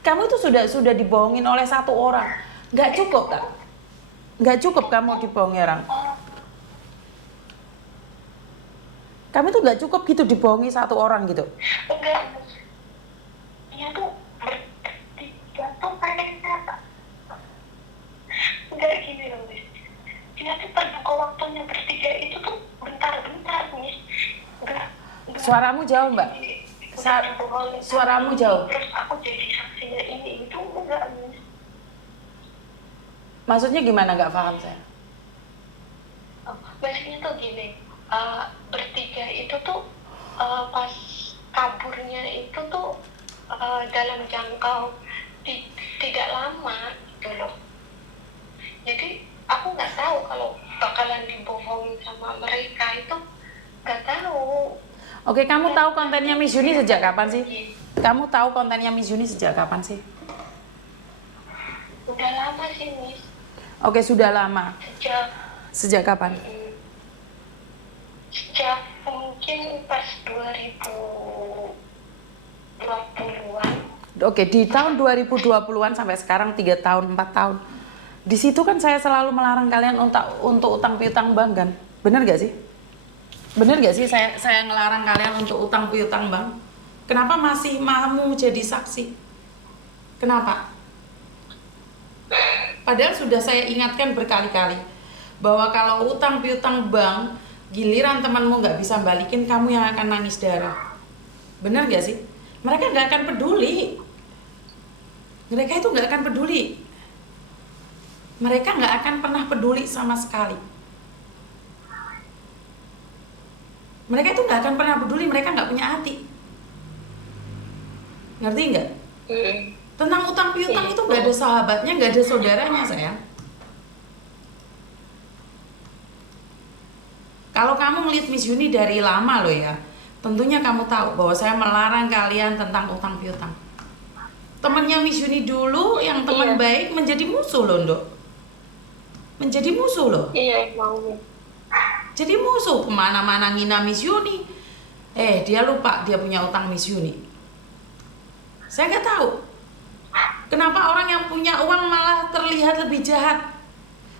Kamu itu sudah dibohongin oleh satu orang. Nggak cukup, tak? Nggak cukup kamu dibohongi orang. Kamu tuh nggak cukup gitu dibohongi satu orang gitu. Enggak, dia tuh bertiga tuh pengennya enggak gini loh Miss. Dia tuh terbuka waktunya bertiga itu tuh bentar-bentar Miss. Enggak. Suaramu jauh, Mbak. Suaramu jauh. Terus aku jadi saksinya ini itu enggak Miss. Maksudnya gimana, nggak paham saya? Maksudnya tuh gini, bertiga itu tuh pas kaburnya itu tuh dalam jangkau tidak lama gitu loh. Jadi aku nggak tahu kalau bakalan dibohongin sama mereka itu, nggak tahu. Oke, kamu tahu kontennya Miss Yuni sejak kapan sih? Kamu tahu kontennya Miss Yuni sejak kapan sih? Udah lama sih Miss. Oke, sudah lama. Sejak kapan? Sejak mungkin pas 2020-an. Oke, di tahun 2020-an sampai sekarang 3 tahun, 4 tahun. Di situ kan saya selalu melarang kalian untuk utang piutang bank kan? Bener gak sih? Bener gak sih saya ngelarang kalian untuk utang piutang bank? Kenapa masih mau jadi saksi? Kenapa? Padahal sudah saya ingatkan berkali-kali bahwa kalau utang piutang bank, giliran temanmu nggak bisa balikin, kamu yang akan nangis darah. Bener gak sih? Mereka nggak akan peduli. Mereka itu nggak akan peduli. Mereka nggak akan pernah peduli sama sekali. Mereka itu nggak akan pernah peduli. Mereka nggak punya hati. Ngerti nggak? Tentang utang piutang itu nggak ada sahabatnya, nggak ada saudaranya, sayang. Kalau kamu ngeliat Miss Yuni dari lama loh ya, tentunya kamu tahu bahwa saya melarang kalian tentang utang piutang. Temennya Miss Yuni dulu yang teman baik menjadi musuh loh, Ndok. Menjadi musuh loh. Iya, mau. Jadi musuh, kemana-mana ngina Miss Yuni. Dia lupa dia punya utang Miss Yuni. Saya nggak tahu kenapa orang yang punya uang malah terlihat lebih jahat.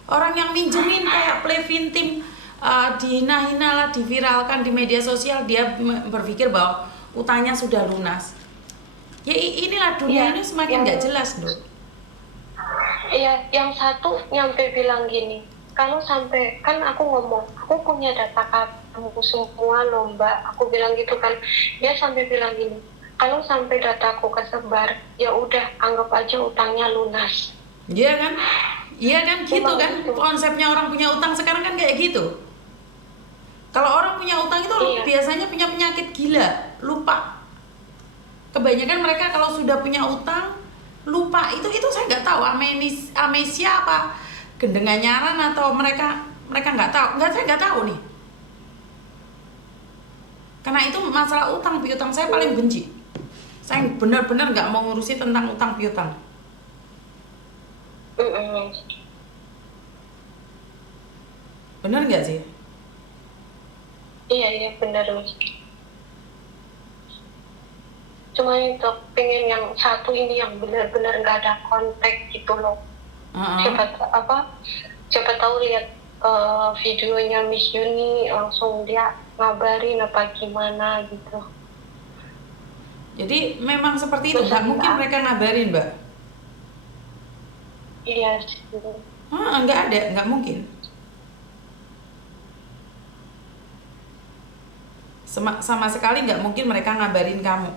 Orang yang minjemin kayak play victim, dihina-hina lah, diviralkan di media sosial, dia berpikir bahwa utangnya sudah lunas. Ya inilah dunia ini semakin nggak jelas, Dok. Iya, yang satu nyampe bilang gini, kalau sampai, kan aku ngomong, aku punya data kamu semua loh Mbak, aku bilang gitu kan, dia sampai bilang gini, kalau sampai dataku kesebar, ya udah anggap aja utangnya lunas. Iya kan? Iya kan, gitu kan konsepnya orang punya utang sekarang kan kayak gitu. Kalau orang punya utang itu biasanya punya penyakit gila, lupa. Kebanyakan mereka kalau sudah punya utang lupa. Itu saya nggak tahu amnesia apa gendengan nyaran atau mereka nggak tahu. Saya nggak tahu nih. Karena itu masalah utang piutang saya paling benci. Saya benar-benar nggak mau ngurusi tentang utang piutang. Benar nggak sih? Iya benar Mas. Cuma itu pengen yang satu ini yang benar-benar nggak ada kontak gitu loh. Siapa tahu lihat videonya Miss Yuni langsung dia ngabarin apa gimana gitu. Jadi memang seperti itu, nggak mungkin mereka ngabarin, Mbak. Iya sih. Nggak ada, nggak mungkin. Sama sekali nggak mungkin mereka ngabarin kamu.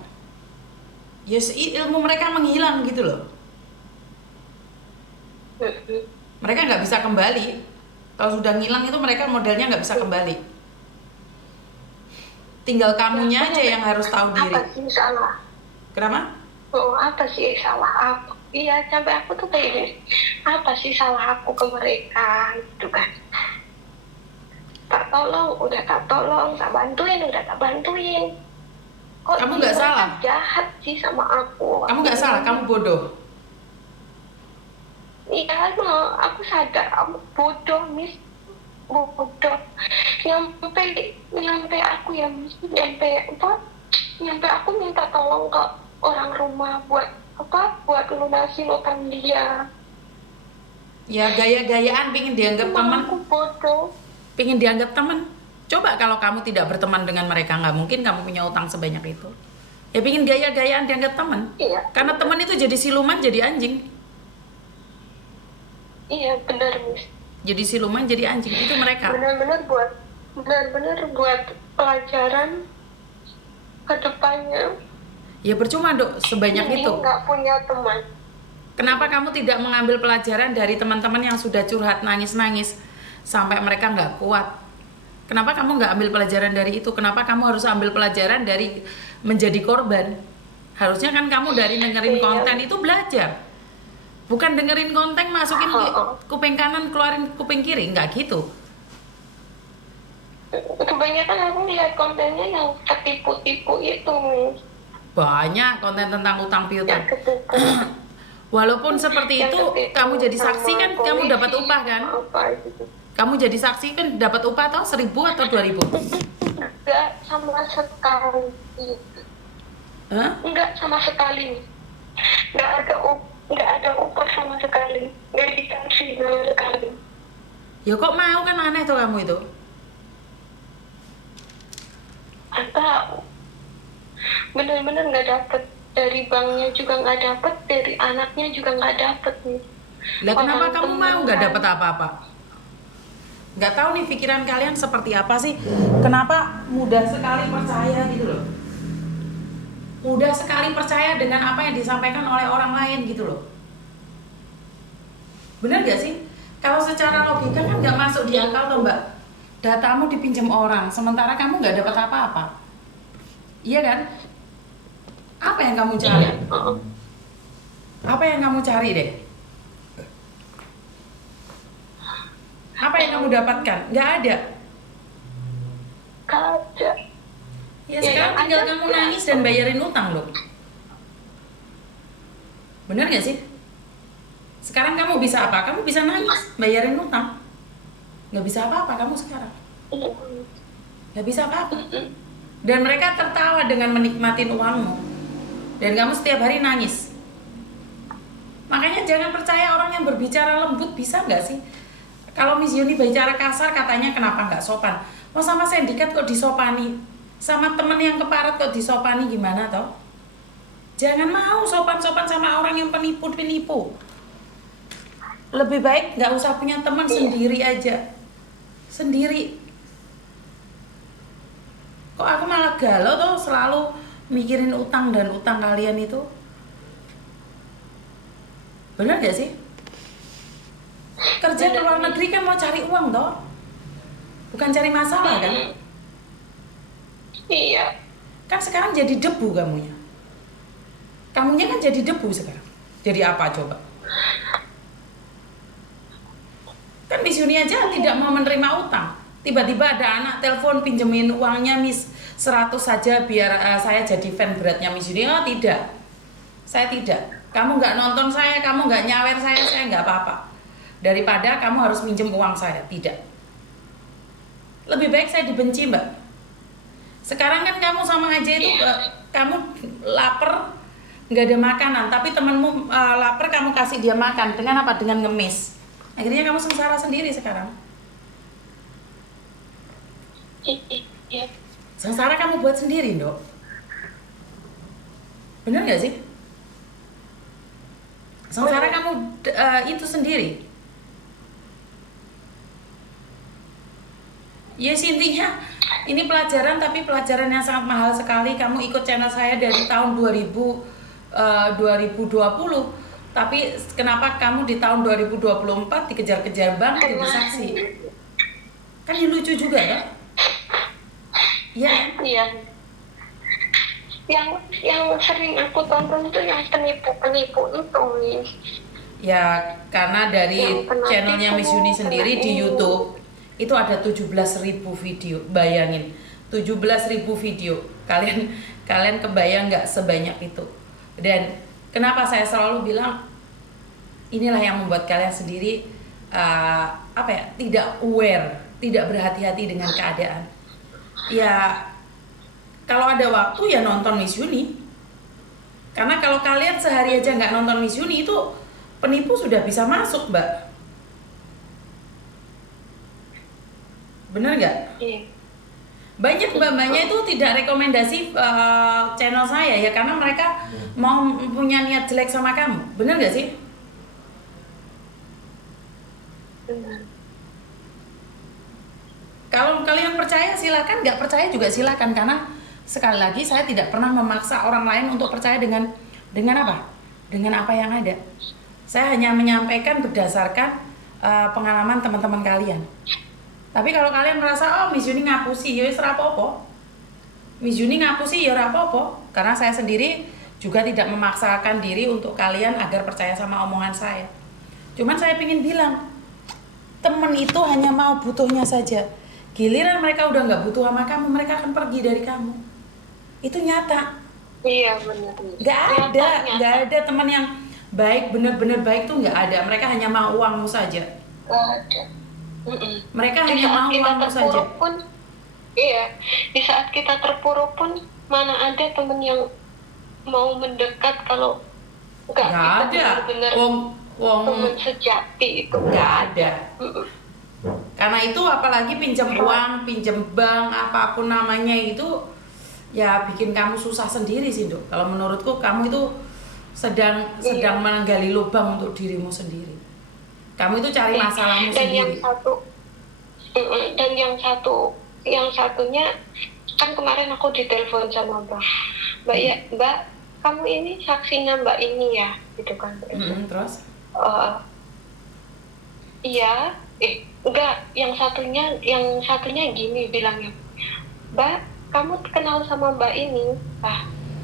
Ya ilmu mereka menghilang gitu loh. Mereka nggak bisa kembali. Kalau sudah ngilang itu mereka modelnya nggak bisa kembali. Tinggal kamunya aja yang harus tahu diri. Apa sih salah? Kenapa? Apa sih salah aku? Iya, sampai aku tuh kayak gini. Apa sih salah aku ke mereka gitu kan? Tak tolong, udah tak tolong, tak bantuin, udah tak bantuin. Kok kamu nggak salah? Jahat sih sama aku. Kamu nggak salah, kamu bodoh. Iya, aku sadar, aku bodoh, Miss. Bodoh. Nyampe aku ya, Miss. Nyampe aku minta tolong ke orang rumah buat buat lunasin utang dia. Ya gaya-gayaan pingin dianggap teman, Aku bodoh. pingin dianggap teman. Coba kalau kamu tidak berteman dengan mereka, nggak mungkin kamu punya utang sebanyak itu. Ya pingin gaya-gayaan dianggap teman. Iya. Karena teman itu jadi siluman, jadi anjing. Iya, benar, Miss. Jadi siluman, jadi anjing. Itu mereka. Benar-benar buat pelajaran ke depannya. Ya percuma dok, sebanyak Ini itu. nggak punya teman. Kenapa kamu tidak mengambil pelajaran dari teman-teman yang sudah curhat nangis-nangis sampai mereka nggak kuat? Kenapa kamu nggak ambil pelajaran dari itu? Kenapa kamu harus ambil pelajaran dari menjadi korban? Harusnya kan kamu dari dengerin konten itu belajar. Bukan dengerin konten masukin kuping kanan keluarin kuping kiri, nggak gitu. Kebanyakan aku lihat kontennya yang tertipu-tipu itu, Miss. Banyak konten tentang utang piutang. Yang ketipu. Walaupun seperti itu, kamu jadi saksi kan, kamu dapat upah kan? Gitu. Kamu jadi saksi kan dapat upah atau 1.000 atau 2.000? Enggak sama sekali. Hah? Enggak sama sekali. Enggak ada upah sama sekali. Enggak dikasih sama sekali. Ya kok mau, kan aneh tuh kamu itu. Atau benar-benar nggak dapet dari banknya juga nggak dapet, dari anaknya juga nggak dapet nih. Lah kenapa kamu mau nggak dapat apa-apa? Nggak tahu nih pikiran kalian seperti apa sih? Kenapa mudah sekali percaya gitu loh? Mudah sekali percaya dengan apa yang disampaikan oleh orang lain gitu loh. Bener gak sih? Kalau secara logika kan nggak masuk di akal tuh mbak. Datamu dipinjam orang, sementara kamu nggak dapat apa-apa. Iya kan? Apa yang kamu cari? Apa yang kamu cari deh? Apa yang kamu dapatkan? Nggak ada. Ada. Ya sekarang tinggal kamu nangis dan bayarin utang loh. Bener gak sih? Sekarang kamu bisa apa? Kamu bisa nangis, bayarin utang. Nggak bisa apa-apa kamu sekarang. Nggak bisa apa-apa. Dan mereka tertawa dengan menikmatin uangmu. Dan kamu setiap hari nangis. Makanya jangan percaya orang yang berbicara lembut, bisa nggak sih? Kalau Miss Yuni bicara kasar katanya kenapa nggak sopan? Mau sama sindikat kok disopani? Sama temen yang keparat kok disopani gimana toh? Jangan mau sopan-sopan sama orang yang penipu-penipu. Lebih baik nggak usah punya teman, sendiri aja. Sendiri. Kok aku malah galau tuh selalu mikirin utang dan utang kalian itu? Bener gak sih? Kerja di luar negeri kan mau cari uang toh? Bukan cari masalah kan? Iya. Kan sekarang jadi debu kamunya. Kamunya kan jadi debu sekarang. Jadi apa coba? Kan Miss Yuni aja tidak mau menerima utang. Tiba-tiba ada anak telepon pinjemin uangnya Miss 100 saja biar saya jadi fan beratnya Miss Yuni. Oh tidak, saya tidak. Kamu nggak nonton saya, kamu nggak nyawer saya nggak apa-apa. Daripada kamu harus minjem uang saya, tidak. Lebih baik saya dibenci mbak. Sekarang kan kamu sama aja itu, kamu lapar, nggak ada makanan, tapi temenmu lapar kamu kasih dia makan. Dengan apa? Dengan ngemis. Akhirnya kamu sengsara sendiri sekarang. Iya. Sengsara kamu buat sendiri, Dok. Bener gak sih? Sengsara kamu itu sendiri. Ya intinya ini pelajaran, tapi pelajaran yang sangat mahal sekali. Kamu ikut channel saya dari tahun 2020. Tapi kenapa kamu di tahun 2024 dikejar-kejar bank jadi saksi? Kan ini lucu juga ya? Iya. Iya. Yang sering aku tonton itu yang penipu-penipu itu nih. Ya karena dari channelnya Miss Yuni sendiri di YouTube itu ada 17.000 video. Bayangin 17.000 video. Kalian kebayang nggak sebanyak itu? Dan kenapa saya selalu bilang inilah yang membuat kalian sendiri tidak aware, tidak berhati-hati dengan keadaan. Ya kalau ada waktu ya nonton Miss Yuni. Karena kalau kalian sehari aja nggak nonton Miss Uni itu penipu sudah bisa masuk, Mbak. Bener nggak? Iya. Banyak mbak-mbaknya itu tidak rekomendasi channel saya ya karena mereka mau punya niat jelek sama kamu. Bener nggak sih? Benar. Kalau kalian percaya silakan, nggak percaya juga silakan karena sekali lagi saya tidak pernah memaksa orang lain untuk percaya dengan apa? Dengan apa yang ada. Saya hanya menyampaikan berdasarkan pengalaman teman-teman kalian. Tapi kalau kalian merasa oh Miss Yuni ngapusi, ya wis ora apa-apa. Miss Yuni ngapusi ya ora apa-apa. Karena saya sendiri juga tidak memaksakan diri untuk kalian agar percaya sama omongan saya. Cuman saya ingin bilang, temen itu hanya mau butuhnya saja. Giliran mereka udah nggak butuh sama kamu, mereka akan pergi dari kamu. Itu nyata. Iya benar. Nggak ada teman yang baik, benar-benar baik tuh nggak ada. Mereka hanya mau uangmu saja. Nggak ada. Mereka Di hanya saat mau kita uangmu saja. terpuruk pun, iya. Di saat kita terpuruk pun, mana ada temen yang mau mendekat kalau nggak Nggak kita ada. benar-benar Wong temen sejati itu nggak ada. Mm-mm. Karena itu apalagi pinjam uang, pinjam bank, apapun namanya itu ya bikin kamu susah sendiri sih, Dok. Kalau menurutku kamu itu sedang menggali lubang untuk dirimu sendiri. Kamu itu cari masalahmu dan sendiri. yang satunya kan kemarin aku ditelepon sama Mbak ya, Mbak kamu ini saksinya Mbak ini ya, gitu kan. Terus? Iya, enggak, yang satunya gini bilangnya, Mbak kamu kenal sama Mbak ini?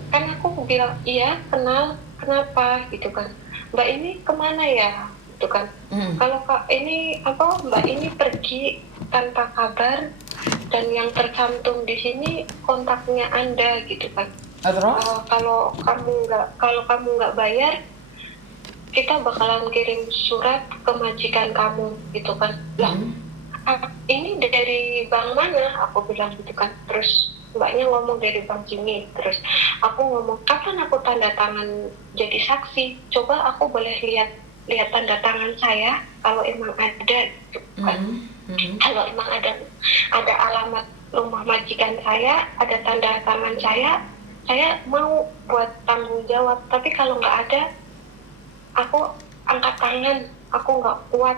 Kan aku bilang iya kenal, kenapa gitu kan. Mbak ini kemana ya, gitu kan. Kalau ini Mbak ini pergi tanpa kabar dan yang tercantum di sini kontaknya Anda gitu kan. Kalau kamu nggak bayar, kita bakalan kirim surat ke majikan kamu gitu kan. Lah, ini dari bank mana? Aku bilang gitu kan. Terus mbaknya ngomong dari bank sini. Terus aku ngomong, kapan aku tanda tangan jadi saksi? Coba aku boleh lihat tanda tangan saya kalau emang ada gitu kan. Kalau emang ada alamat rumah majikan saya, ada tanda tangan saya mau buat tanggung jawab. Tapi kalau nggak ada, aku angkat tangan, aku nggak kuat